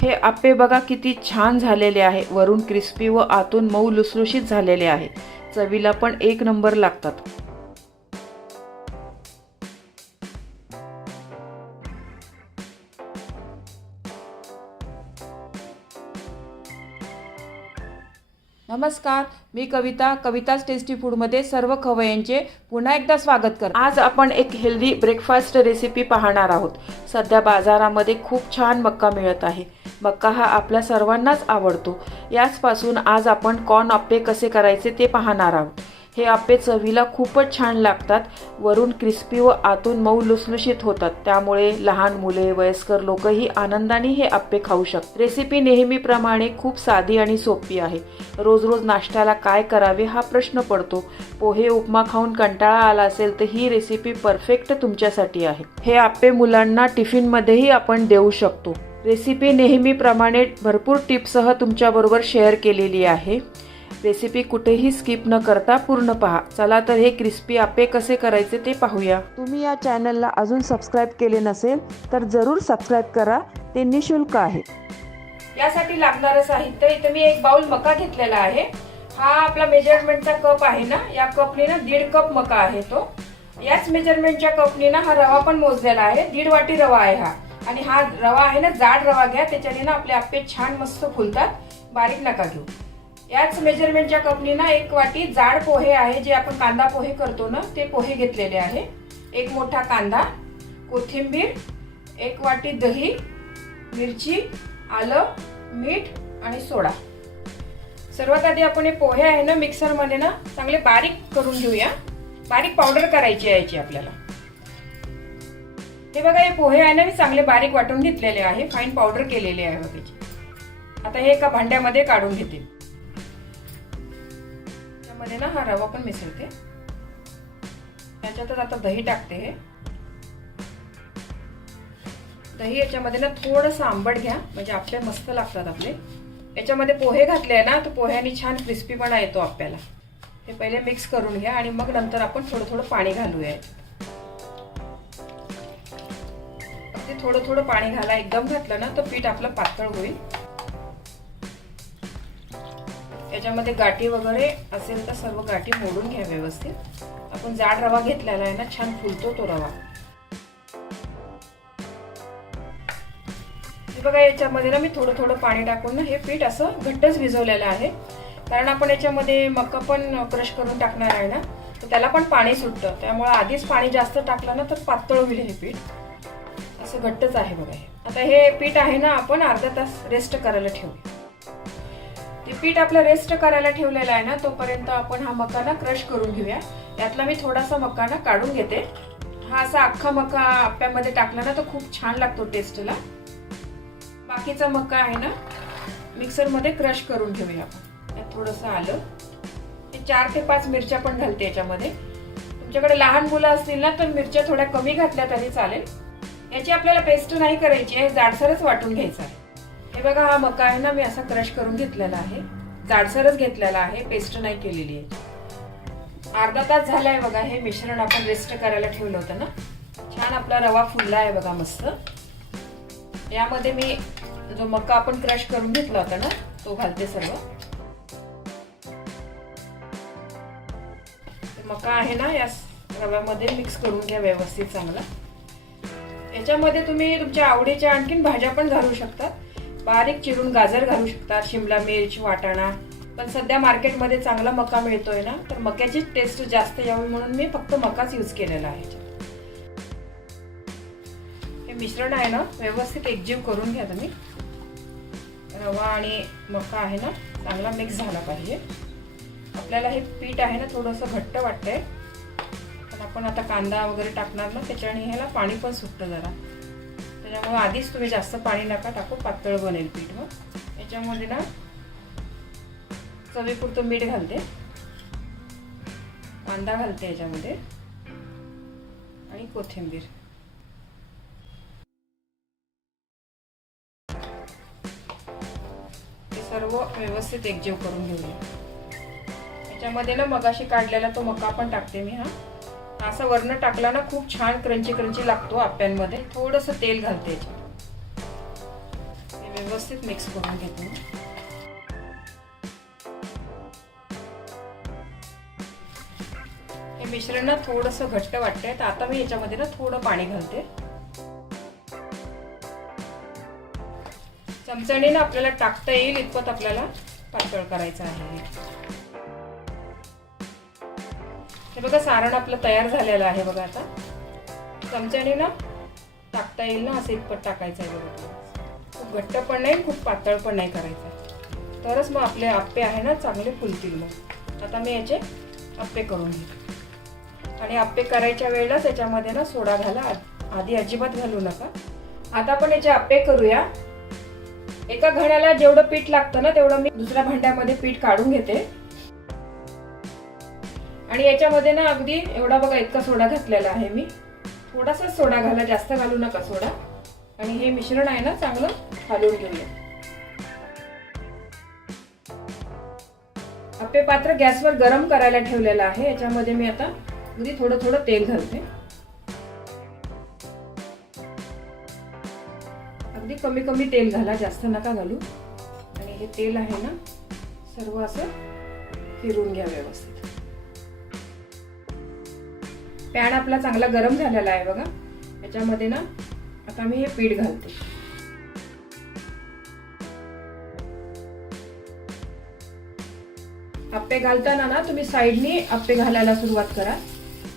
हे आप्पे बघा किती छान झालेले आहे, वरून क्रिस्पी व आतून मऊ लुसलुशीत झालेले आहे। चवीला पण एक नंबर लागतात। नमस्कार, मी कविता, कविताच टेस्टी फूडमध्ये सर्व खवय्यांचे पुन्हा एकदा स्वागत करते। आज आपण एक हेल्दी ब्रेकफास्ट रेसिपी पाहणार आहोत। सध्या बाजारामध्ये खूप छान मक्का मिळत आहे। मक्का हा आपल्या सर्वांनाच आवडतो। याचपासून आज आपण कॉर्न आप्पे कसे करायचे ते पाहणार आहोत। हे आप्पे चवीला खूपच छान लागतात, वरून क्रिस्पी व आतून मऊ लुसलुशीत होतात। त्यामुळे लहान मुले, वयस्कर लोकही आनंदाने हे आप्पे खाऊ शकतात। रेसिपी नेहमीप्रमाणे खूप साधी आणि सोपी आहे। रोज रोज नाश्त्याला काय करावे हा प्रश्न पडतो। पोहे, उपमा खाऊन कंटाळा आला असेल तर ही रेसिपी परफेक्ट तुमच्यासाठी आहे। हे आप्पे मुलांना टिफिनमध्येही आपण देऊ शकतो। रेसिपी नेहमीप्रमाणे भरपूर टिप्ससह तुमच्याबरोबर शेअर केलेली आहे। रेसिपी कुठेही स्किप न करता पूर्ण पहा। चला तर हे क्रिस्पी आप्पे कसे करायचे ते पाहूया। तुम्ही या चॅनलला अजून सबस्क्राईब केले नसेल तर जरूर सबस्क्राईब करा, ते निशुल्क आहे। यासाठी लागणारं साहित्य, इथे मी एक बाउल मका घेतलेला आहे। हा आपला मेजरमेंटचा कप आहे ना, या कपने ना 1.5 कप मका आहे तो। याच मेजरमेंटच्या कपने ना हा रवा पण मोजलेला आहे, 1.5 वाटी रवा आहे हा। आणि हा रवा आहे ना जाड रवा घ्या, त्याच्याने ना आपले आप्पे छान मस्त फुलतात, बारीक नका घेऊ। याच मेजरमेंटच्या कपनी ना 1 वाटी जाड पोहे आहे, जे आपण कांदा पोहे करतो ना ते पोहे घेतलेले आहे। 1 मोठा कांदा, कोथिंबीर, 1 वाटी दही, मिरची, आलं, मीठ आणि सोडा। सर्वात आधी आपण हे पोहे आहे ना मिक्सर मध्ये ना चांगले बारीक करून घेऊया। बारीक पावडर करायची आहे याची आपल्याला। हे बघा, हे पोहे आहे ना मी चांगले बारीक वाटून घेतलेले आहे, फाईन पावडर केलेली आहे त्याची। आता हे एका भांड्यामध्ये काढून घेते। मध्ये ना हा रवा पण मिसळते। याच्यातच आता दही टाकते। हे दही याच्यामध्ये ना थोडंसं आंबट घ्या, म्हणजे आप्पे मस्त लागतात आपले। याच्यामध्ये पोहे घातले आहे ना, तर पोह्याने छान क्रिस्पीपणा येतो आप्प्याला। हे पहिले मिक्स करून घ्या आणि मग नंतर आपण थोडं थोडं पाणी घालूया। ते थोडं थोडं पाणी घाला, एकदम घातलं ना तर पीठ आपलं पातळ होईल। याच्यामध्ये गाठी वगैरे असेल तर सर्व गाठी मोडून घ्या व्यवस्थित। आपण जाड रवा घेतलेला आहे ना, छान फुलतो तो रवा। हे बघा, याच्यामध्ये ना मी थोडं थोडं पाणी टाकून ना हे पीठ असं घट्टच भिजवलेलं आहे, कारण आपण याच्यामध्ये मका पण क्रश करून टाकणार आहे ना, तर त्याला पण पाणी सुटतं। त्यामुळे आधीच पाणी जास्त टाकलं ना तर पातळ होईल हे पीठ, असं घट्टच आहे बघा हे। आता हे पीठ आहे ना आपण अर्धा तास रेस्ट करायला ठेवूया। ते पीठ आपलं रेस्ट करायला ठेवलेलं आहे ना, तोपर्यंत आपण हा मका ना क्रश करून घेऊया। यातला मी थोडासा मका ना काढून घेते। हा असा अख्खा मका आप्प्यामध्ये टाकला ना तर खूप छान लागतो टेस्टला। बाकीचा मका आहे ना मिक्सर मध्ये क्रश करून घेऊया आपण। यात थोडंसं आलं, 4 ते 5 मिरच्या पण घालते याच्यामध्ये। तुमच्याकडे लहान मुलं असतील ना तर मिरच्या थोड्या कमी घातल्या तरी चालेल। याची आपल्याला पेस्ट नाही करायची आहे, जाडसरच वाटून घ्यायचं आहे। हे बघा, हा मका आहे ना मी असा क्रश करून घेतलेला आहे, जाडसरच घेतलेला आहे, पेस्ट नाही केलेली आहे। अर्धा तास झालाय बघा, हे मिश्रण आपण रेस्ट करायला ठेवलं होतं ना। छान आपला रवा फुलला आहे बघा मस्त। यामध्ये मी जो मका आपण क्रश करून घेतला होता ना तो घालते सर्व। मका आहे ना या रव्यामध्ये मिक्स करून घ्या व्यवस्थित चांगला। याच्यामध्ये तुम्ही तुमच्या आवडीच्या आणखीन भाज्या पण घालू शकता। बारीक चिरून गाजर घालू शकता, शिमला मिर्च, वाटाणा। पण सध्या मार्केटमध्ये चांगला मका मिळतोय ना, तर मक्याची टेस्ट जास्त यावी म्हणून मी फक्त मकाच यूज केलेला आहे। हे मिश्रण आहे ना व्यवस्थित एकजीव करून घ्या तुम्ही। रवा आणि मका आहे ना चांगला मिक्स झाला पाहिजे। आपल्याला हे पीठ आहे ना थोडंसं घट्ट वाटतंय, पण आपण आता कांदा वगैरे टाकणार ना, त्याच्याने ह्याला पाणी पण सुटतं जरा। त्याच्यामुळे आधीच तुम्ही जास्त पाणी नका टाकू, पातळ बनेल पीठ। मग याच्यामध्ये ना चवीपुरतं मीठ घालते, कांदा घालते याच्यामध्ये आणि कोथिंबीर। हे सर्व व्यवस्थित एकजीव करून घेऊया। याच्यामध्ये ना मगाशी काढलेला तो मका पण टाकते मी। हा असा वर्ण टाकला ना खूप छान क्रंची क्रंची लागतो आप्प्यांमध्ये। थोडंसं तेल घालते याच्यात, व्यवस्थित मिक्स करून घेते. हे मिश्रण ना थोडंसं घट्ट वाटतंय, तर आता मी याच्यामध्ये ना थोडं पाणी घालते. चमच्याने ना आपल्याला टाकता येईल इतपत आपल्याला पातळ करायचं आहे. हे बघा सारण आपलं तयार झालेलं आहे बघा. आता चमच्याने ना टाकता येईल ना असं इतपत टाकायचं आहे बघा. खूप घट्ट पण नाही, खूप पातळ पण नाही करायचं, तरच मग आपले आप्पे आहे ना चांगले फुलतील. मग आता मी याचे आप्पे करून घेते. आणि आप्पे करायच्या वेळेला त्याच्यामध्ये ना सोडा घाला, आधी अजिबात घालू नका. आता आपण याचे आप्पे करूया. एका घड्याला जेवढं पीठ लागतं ना तेवढं मी दुसऱ्या भांड्यामध्ये पीठ काढून घेते. आणि याच्यामध्ये ना अगदी एवढा बघा इतका सोडा घातलेला आहे मी. थोडासा सोडा घाला, जास्त घालू नका सोडा. आणि हे मिश्रण आहे ना चांगलं हलवून घेऊया. आप्पे पात्र गॅसवर गरम करायला ठेवलेलं आहे. याच्यामध्ये मी आता अगदी थोडं थोडं तेल घालते. अगदी कमी कमी तेल घाला, जास्त नका घालू. आणि हे तेल आहे ना सर्व असं फिरून घ्या व्यवस्थित. पॅन आपला चांगला गरम झालेला आहे बघा. याच्यामध्ये ना आता मी हे पीठ घालते. आप्पे घालताना ना तुम्ही साईडनी आप्पे घालायला सुरुवात करा.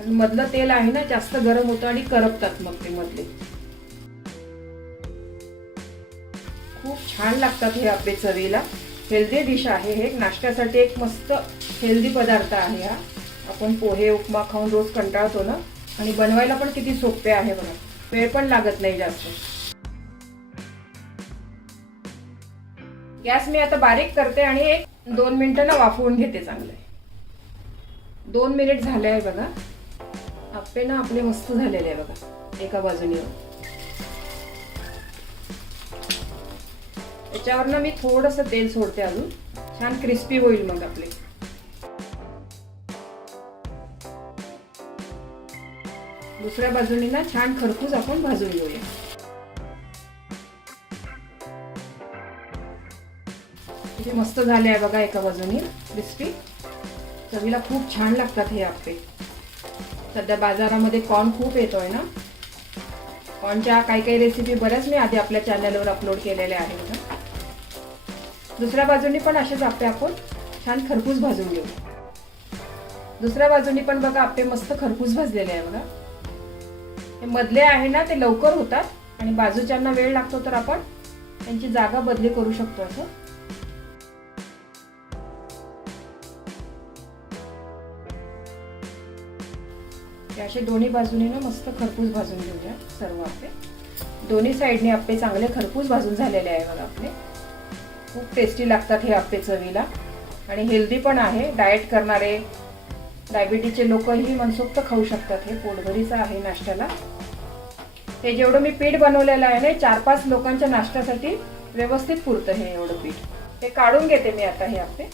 आणि मधलं तेल आहे ना जास्त गरम होतं आणि करपतात मग ते मधले. खूप छान लागतात हे आप्पे चवीला. हेल्दी डिश आहे. हे नाश्त्यासाठी एक मस्त हेल्दी पदार्थ आहे हा. आपण पोहे उपमा खाऊन रोज कंटाळतो ना, आणि बनवायला पण किती सोपे आहे बघा. वेळ पण लागत नाही जास्त. गॅस मी आता बारीक करते आणि 1-2 मिनिटं ना वाफवून घेते चांगले. 2 मिनिट झाले आहे बघा. आप्पे ना आपले मस्त झालेले आहे बघा एका बाजूने. याच्यावर ना मी थोडंसं तेल सोडते अजून, छान क्रिस्पी होईल मग आपले. दुसऱ्या बाजूने ना छान खरपूस आपण भाजून घेऊया. किती मस्त झाले आहे बघा एका बाजूने क्रिस्पी. चवीला खूप छान लागतात हे आप्पे. सध्या बाजारामध्ये कॉर्न खूप येतोय ना. कॉर्नच्या काही रेसिपी बऱ्याच मी आधी आपल्या चॅनलवर अपलोड केलेल्या आहे बघा. दुसऱ्या बाजूने पण असेच आप्पे आपण छान खरपूस भाजून घेऊ. दुसऱ्या बाजूने पण बघा आप्पे मस्त खरपूस भाजलेले आहे बघा. हे मधले आहे ना ते लवकर होतात, आणि बाजूच्यांना वेळ लागतो, तर आपण त्यांची जागा बदली करू शकतो असं. असे दोन्ही बाजूने ना मस्त खरपूस भाजून घेऊया सर्व आप्पे. दोन्ही साईडने आप्पे चांगले खरपूस भाजून झालेले आहे बघा आपले. खूप टेस्टी लागतात हे आप्पे चवीला, आणि हेल्दी पण आहे. डाएट करणारे, डायबिटीजचे लोकही मनसोक्त खाऊ शकतात. हे पोटभरीचं आहे नाश्त्याला. हे जेवढं मी पीठ बनवलेलं आहे ना 4-5 लोकांच्या नाश्त्यासाठी व्यवस्थित पुरतं हे एवढं पीठ. हे काढून घेते मी आता हे आप्पे.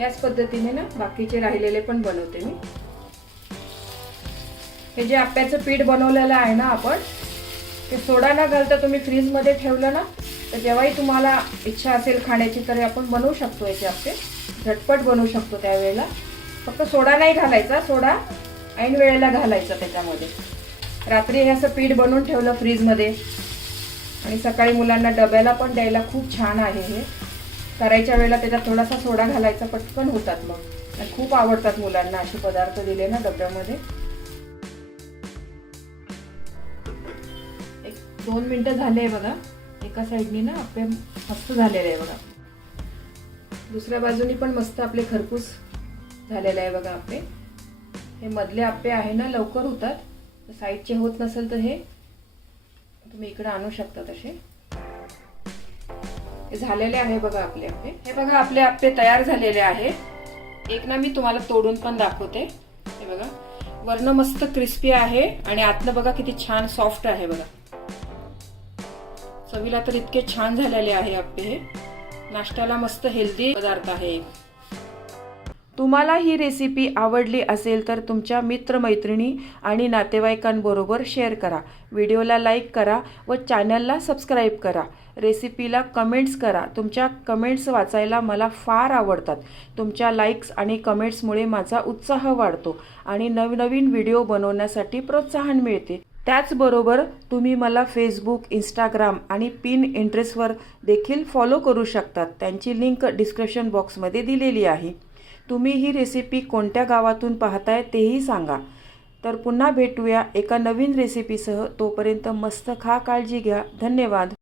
याच पद्धतीने ना बाकीचे राहिलेले पण बनवते मी. हे जे आप्याचं पीठ बनवलेलं आहे ना आपण, ते सोडा न घालता तुम्ही फ्रीजमध्ये ठेवलं ना, तर जेव्हाही तुम्हाला इच्छा असेल खाण्याची तरी आपण बनवू शकतो याचे आप्पे. झटपट बनवू शकतो त्यावेळेला. फक्त सोडा नाही घालायचा, सोडा ऐन वेळेला घालायचा त्याच्यामध्ये. रात्री हे असं पीठ बनवून ठेवलं फ्रीजमध्ये, आणि सकाळी मुलांना डब्याला पण द्यायला खूप छान आहे हे. करायच्या वेळेला त्याच्यात थोडासा सोडा घालायचा, पटकन होतात मग. आणि खूप आवडतात मुलांना असे पदार्थ दिले ना डब्यामध्ये. 1-2 मिनिटं झाले आहे बघा. एका साईडनी ना आप्पे मस्त झालेले आहे बघा. दुसऱ्या बाजूनी पण मस्त आपले खरपूस झालेले आहे बघा आप्पे. हे मधले आप्पे आहे ना लवकर होतात. साईडचे होत नसेल तर हे तुम्ही इकडे आणू शकता तसे. हे झालेले आहे बघा आपले आप्पे. हे बघा आपले आप्पे तयार झालेले आहे. एक ना मी तुम्हाला तोडून पण दाखवते. हे बघा वरनं मस्त क्रिस्पी आहे, आणि आतनं बघा किती छान सॉफ्ट आहे बघा. चवीला तर इतके छान झालेले आहे आप्पे. हे नाश्त्याला मस्त हेल्दी पदार्थ आहे. तुम्हाला ही रेसिपी आवडली असेल तर तुमच्या मित्रमैत्रिणी आणि नातेवाईकांबरोबर शेअर करा. व्हिडिओला लाईक करा व चॅनलला सबस्क्राईब करा. रेसिपीला कमेंट्स करा. तुमच्या कमेंट्स वाचायला मला फार आवडतात. तुमच्या लाईक्स आणि कमेंट्समुळे माझा उत्साह वाढतो आणि नवनवीन व्हिडिओ बनवण्यासाठी प्रोत्साहन मिळते. त्याचबरोबर तुम्ही मला फेसबुक, इंस्टाग्राम आणि इंटरेस्टवर देखील फॉलो करू शकतात. त्यांची लिंक डिस्क्रिप्शन बॉक्समध्ये दिलेली आहे. तुम्ही ही रेसिपी कोणत्या गावातून पाहताय तेही सांगा. तर पुन्हा भेटूया एका नवीन रेसिपीसह. तोपर्यंत मस्त खा, काळजी घ्या. धन्यवाद.